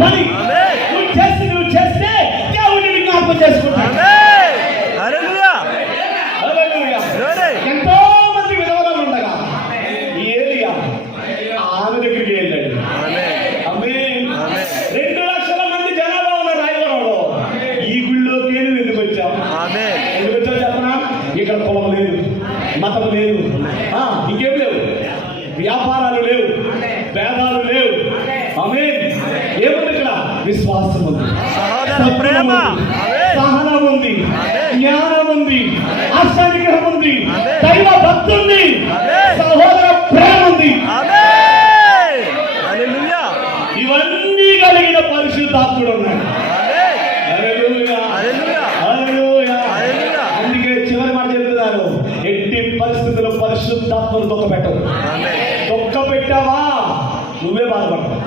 పని. నువ్వు చేస్తే దేవుడిని జ్ఞాపకం చేసుకుంటాడు. ఎంతో మంది విధవరాలు ఉండగా ఏలియా ఆమె దగ్గరికి వెళ్ళాడు. 2 లక్షల మంది జనాభా ఉన్న రాయవరంలో ఈ గుళ్ళోకి ఎందుకు వచ్చావు? ఎందుకు వచ్చావు చెప్పనా? ఇక్కడ కులం లేదు, మతం లేదు, ఇంకేం లేవు, వ్యాపారాలు లేవు, భేదాలు లేవు. ఏముంది ఇక్కడ? విశ్వాసం ఉంది, ప్రేమ, సహనం ఉంది, జ్ఞానం ఉంది, ఆశానిగ్రహం ఉంది, దైవ భక్తి ఉంది, సహోదర ప్రేమ ఉంది. ఇవన్నీ కలిగిన పరిశుద్ధాత్ముడు ఉన్నాడు. అందుకే చివరి మాట చెప్తున్నారు, ఎట్టి పరిస్థితుల్లో పరిశుద్ధాత్మను దుఃఖ పెట్టవు. దుఃఖ పెట్టావా నువ్వే బాధపడతావు.